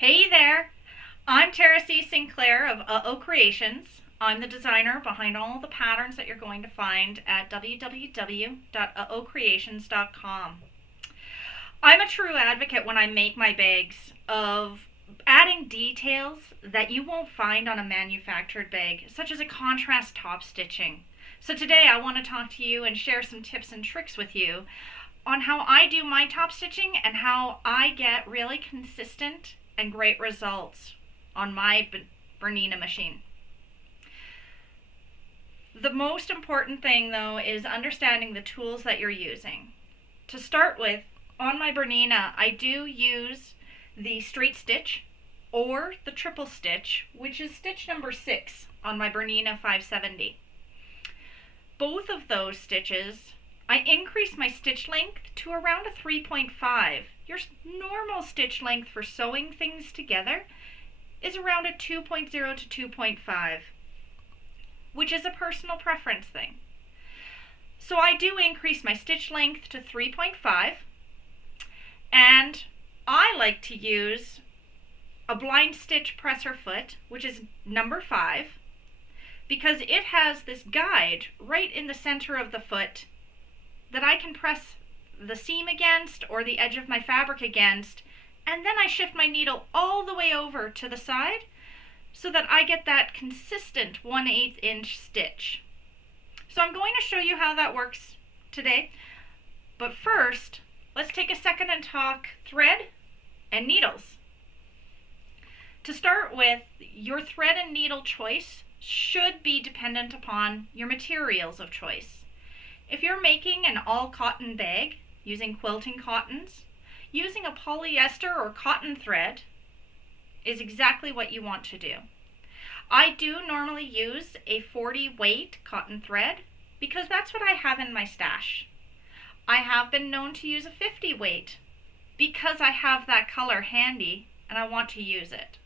Hey there, I'm Tara C. Sinclair of Creations. I'm the designer behind all the patterns that you're going to find at www.creations.com. I'm a true advocate when I make my bags of adding details that you won't find on a manufactured bag, such as a contrast top stitching. So today I want to talk to you and share some tips and tricks with you on how I do my top stitching and how I get really consistent and great results on my BERNINA machine. The most important thing though is understanding the tools that you're using. To start with, on my BERNINA I do use the straight stitch or the triple stitch, which is stitch number 6 on my BERNINA 570. Both of those stitches I increase my stitch length to around a 3.5. Your normal stitch length for sewing things together is around a 2.0 to 2.5, which is a personal preference thing. So I do increase my stitch length to 3.5, and I like to use a blind stitch presser foot, which is number 5, because it has this guide right in the center of the foot that I can press the seam against or the edge of my fabric against, and then I shift my needle all the way over to the side so that I get that consistent 1/8 inch stitch. So I'm going to show you how that works today, but first let's take a second and talk thread and needles. To start with, your thread and needle choice should be dependent upon your materials of choice. If you're making an all cotton bag using quilting cottons, using a polyester or cotton thread is exactly what you want to do. I do normally use a 40 weight cotton thread because that's what I have in my stash. I have been known to use a 50 weight because I have that color handy and I want to use it.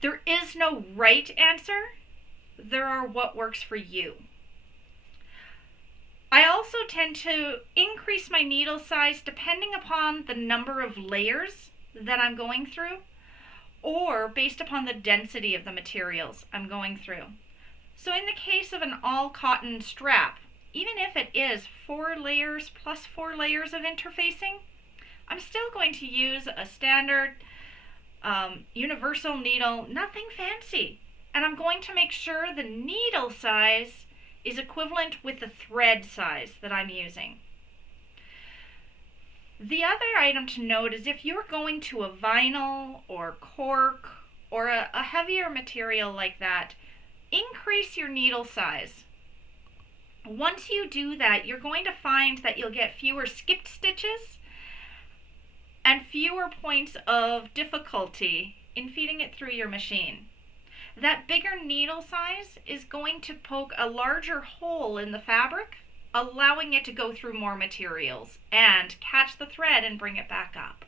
There is no right answer. There are what works for you. I also tend to increase my needle size depending upon the number of layers that I'm going through or based upon the density of the materials I'm going through. So in the case of an all cotton strap, even if it is 4 layers plus 4 layers of interfacing, I'm still going to use a standard universal needle, nothing fancy. And I'm going to make sure the needle size is equivalent with the thread size that I'm using. The other item to note is if you're going to a vinyl or cork or a heavier material like that, increase your needle size. Once you do that, you're going to find that you'll get fewer skipped stitches and fewer points of difficulty in feeding it through your machine. That bigger needle size is going to poke a larger hole in the fabric, allowing it to go through more materials and catch the thread and bring it back up.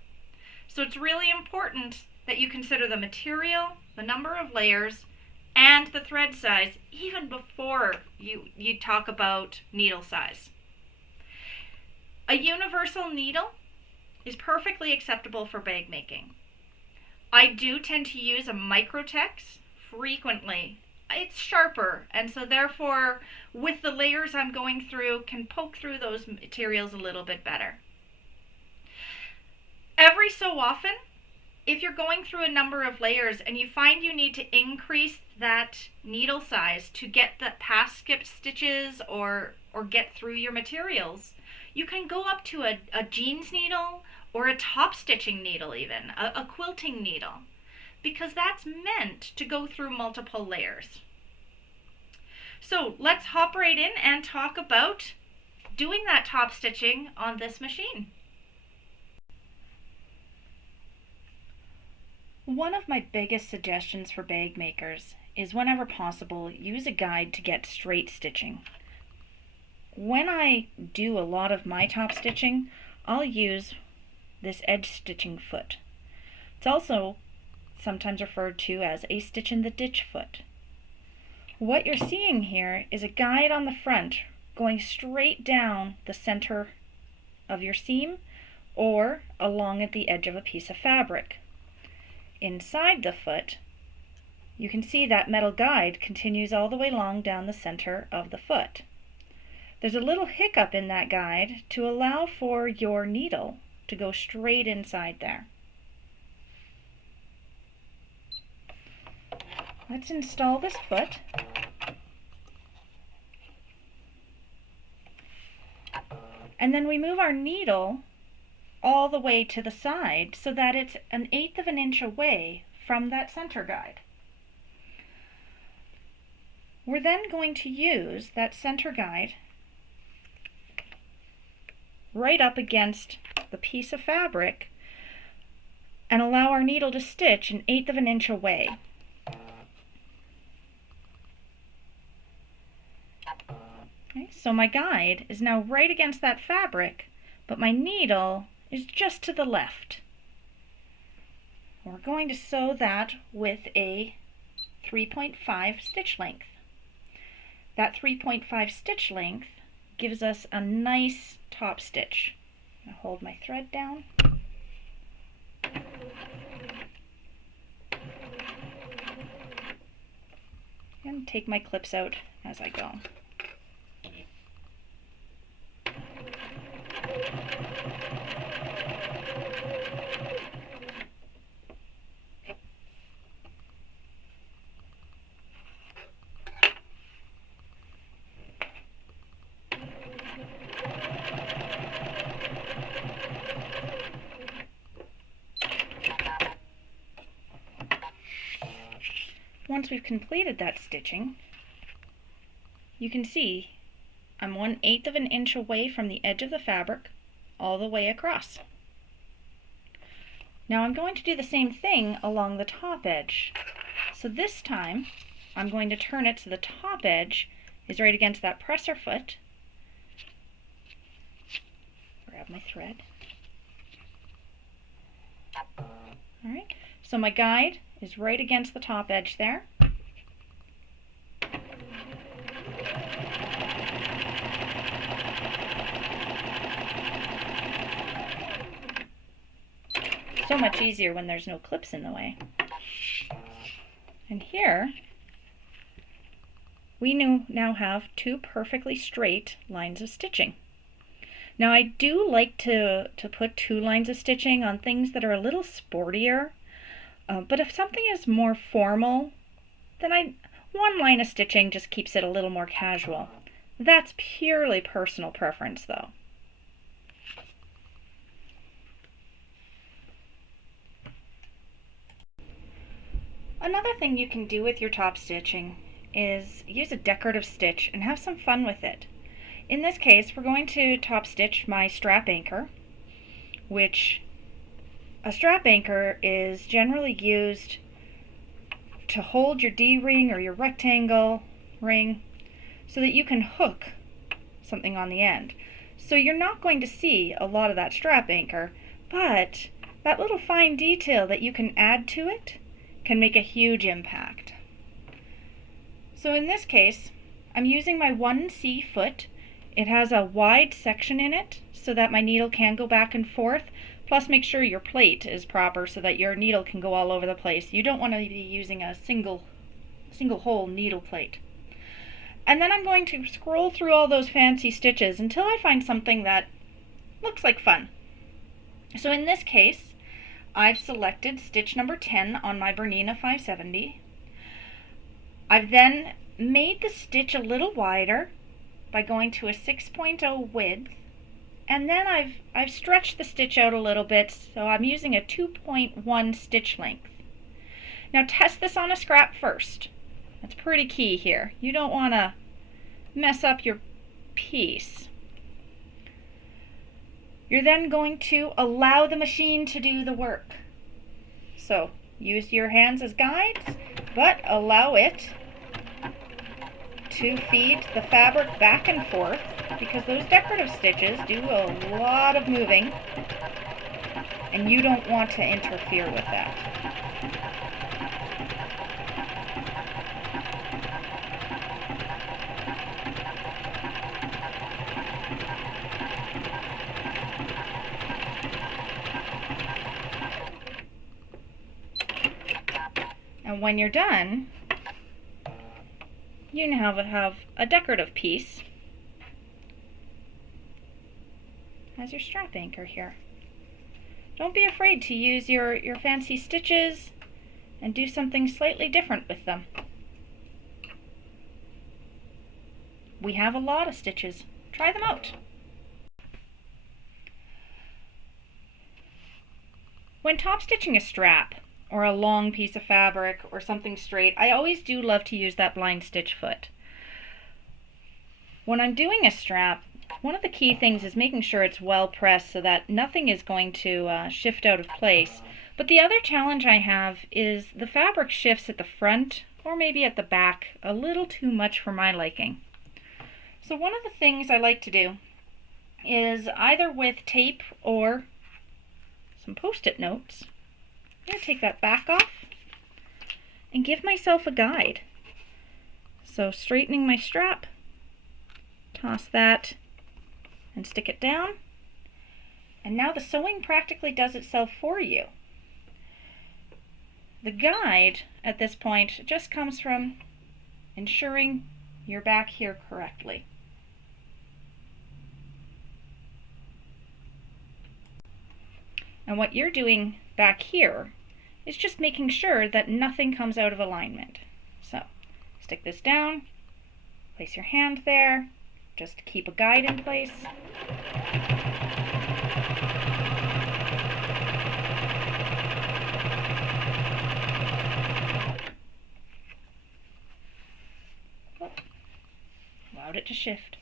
So it's really important that you consider the material, the number of layers, and the thread size even before you talk about needle size. A universal needle is perfectly acceptable for bag making. I do tend to use a Microtex frequently. It's sharper, and so therefore with the layers I'm going through can poke through those materials a little bit better. Every so often, if you're going through a number of layers and you find you need to increase that needle size to get the past skipped stitches or get through your materials, you can go up to a jeans needle or a top stitching needle, even a quilting needle, because that's meant to go through multiple layers. So let's hop right in and talk about doing that top stitching on this machine. One of my biggest suggestions for bag makers is whenever possible, use a guide to get straight stitching. When I do a lot of my top stitching, I'll use this Edgestitching Foot. It's also sometimes referred to as a stitch in the ditch foot. What you're seeing here is a guide on the front going straight down the center of your seam or along at the edge of a piece of fabric. inside the foot, you can see that metal guide continues all the way along down the center of the foot. There's a little hiccup in that guide to allow for your needle to go straight inside there. Let's install this foot. And then we move our needle all the way to the side so that it's 1/8 of an inch away from that center guide. We're then going to use that center guide right up against the piece of fabric and allow our needle to stitch 1/8 of an inch away. Okay, so my guide is now right against that fabric, but my needle is just to the left. We're going to sew that with a 3.5 stitch length. That 3.5 stitch length gives us a nice top stitch. I'm going to hold my thread down. And take my clips out as I go. Once we've completed that stitching, you can see I'm 1/8 of an inch away from the edge of the fabric all the way across. Now I'm going to do the same thing along the top edge. So this time I'm going to turn it so the top edge is right against that presser foot. Grab my thread. Alright, so my guide is right against the top edge there. So much easier when there's no clips in the way. And here we now have 2 perfectly straight lines of stitching. Now I do like to put 2 lines of stitching on things that are a little sportier, but if something is more formal, then 1 line of stitching just keeps it a little more casual. That's purely personal preference though. Another thing you can do with your top stitching is use a decorative stitch and have some fun with it. In this case, we're going to top stitch my strap anchor, which a strap anchor is generally used to hold your D-ring or your rectangle ring so that you can hook something on the end. So you're not going to see a lot of that strap anchor, but that little fine detail that you can add to it can make a huge impact. So in this case, I'm using my 1C foot. It has a wide section in it so that my needle can go back and forth, plus make sure your plate is proper so that your needle can go all over the place. You don't want to be using a single hole needle plate. And then I'm going to scroll through all those fancy stitches until I find something that looks like fun. So in this case, I've selected stitch number 10 on my Bernina 570. I've then made the stitch a little wider by going to a 6.0 width, and then I've stretched the stitch out a little bit, so I'm using a 2.1 stitch length. Now test this on a scrap first. That's pretty key here. You don't want to mess up your piece. You're then going to allow the machine to do the work. So use your hands as guides, but allow it to feed the fabric back and forth, because those decorative stitches do a lot of moving and you don't want to interfere with that. And when you're done, you now have a decorative piece as your strap anchor here. Don't be afraid to use your fancy stitches and do something slightly different with them. We have a lot of stitches. Try them out. When top stitching a strap or a long piece of fabric or something straight, I always do love to use that blind stitch foot. When I'm doing a strap, one of the key things is making sure it's well pressed so that nothing is going to shift out of place. But the other challenge I have is the fabric shifts at the front or maybe at the back a little too much for my liking. So one of the things I like to do is either with tape or some post-it notes, I'm going to take that back off and give myself a guide. So straightening my strap, toss that and stick it down, and now the sewing practically does itself for you. The guide at this point just comes from ensuring you're back here correctly. And what you're doing back here is just making sure that nothing comes out of alignment. So stick this down, place your hand there, just keep a guide in place. Allowed it to shift.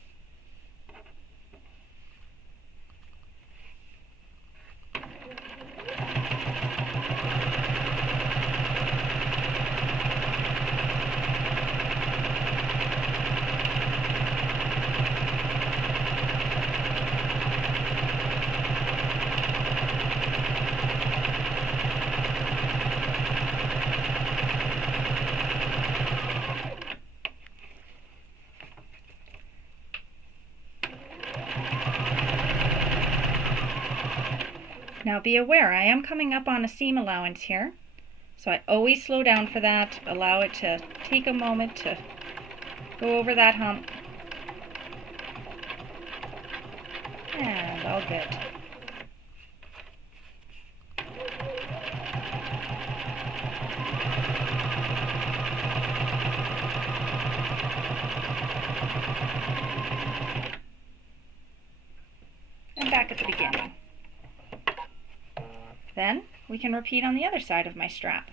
Now be aware, I am coming up on a seam allowance here, so I always slow down for that, allow it to take a moment to go over that hump, and all good. And back at the beginning. Then we can repeat on the other side of my strap.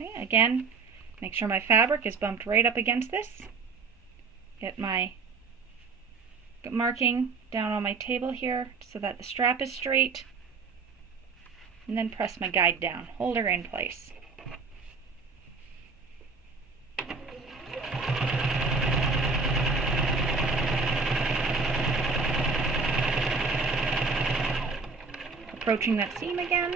Okay, again, make sure my fabric is bumped right up against this. Get my marking down on my table here so that the strap is straight. And then press my guide down, hold her in place. Approaching that seam again.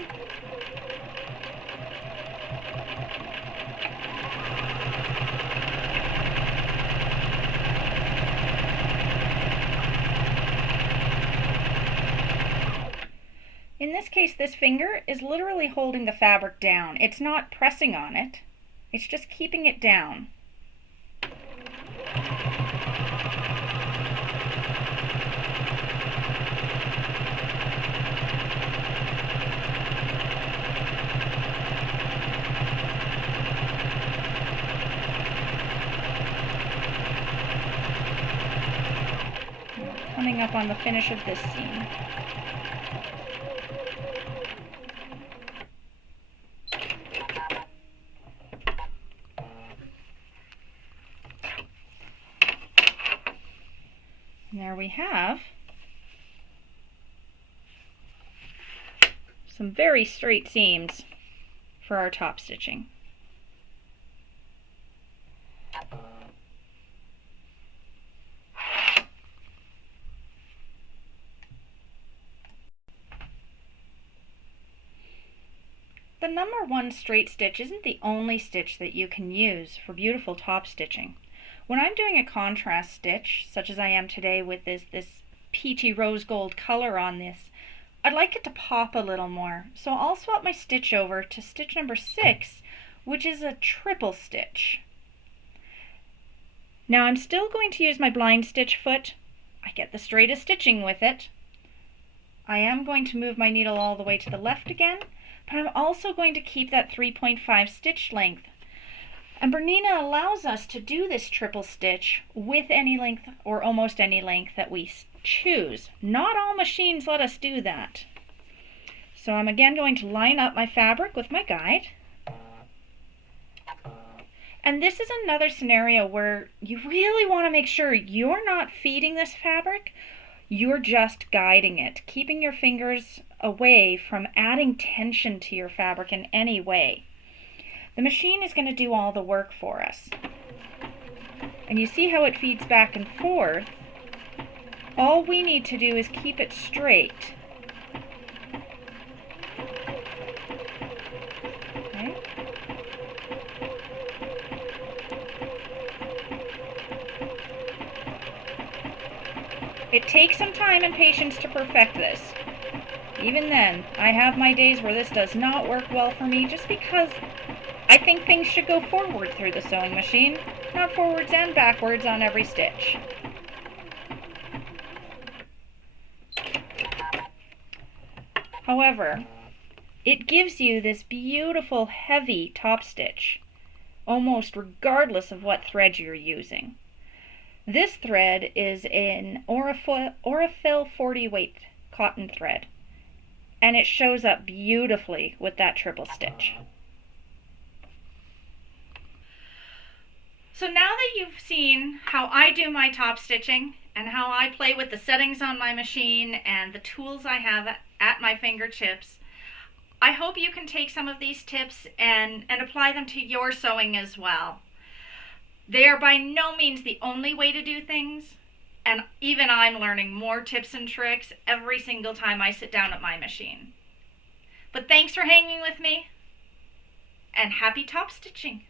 In this case, this finger is literally holding the fabric down. It's not pressing on it, it's just keeping it down. Coming up on the finish of this seam. And there we have some very straight seams for our top stitching. The number 1 straight stitch isn't the only stitch that you can use for beautiful top stitching. When I'm doing a contrast stitch, such as I am today with this peachy rose gold color on this, I'd like it to pop a little more. So I'll swap my stitch over to stitch number 6, which is a triple stitch. Now I'm still going to use my blind stitch foot. I get the straightest stitching with it. I am going to move my needle all the way to the left again, but I'm also going to keep that 3.5 stitch length. And Bernina allows us to do this triple stitch with any length or almost any length that we choose. Not all machines let us do that. So I'm again going to line up my fabric with my guide. And this is another scenario where you really want to make sure you're not feeding this fabric, you're just guiding it, keeping your fingers away from adding tension to your fabric in any way. The machine is going to do all the work for us. And you see how it feeds back and forth? All we need to do is keep it straight. Okay. It takes some time and patience to perfect this. Even then, I have my days where this does not work well for me just because I think things should go forward through the sewing machine, not forwards and backwards on every stitch. However, it gives you this beautiful heavy top stitch, almost regardless of what thread you're using. This thread is an Aurifil 40 weight cotton thread, and it shows up beautifully with that triple stitch. So now that you've seen how I do my top stitching and how I play with the settings on my machine and the tools I have at my fingertips, I hope you can take some of these tips and apply them to your sewing as well. They are by no means the only way to do things, and even I'm learning more tips and tricks every single time I sit down at my machine. But thanks for hanging with me, and happy top stitching!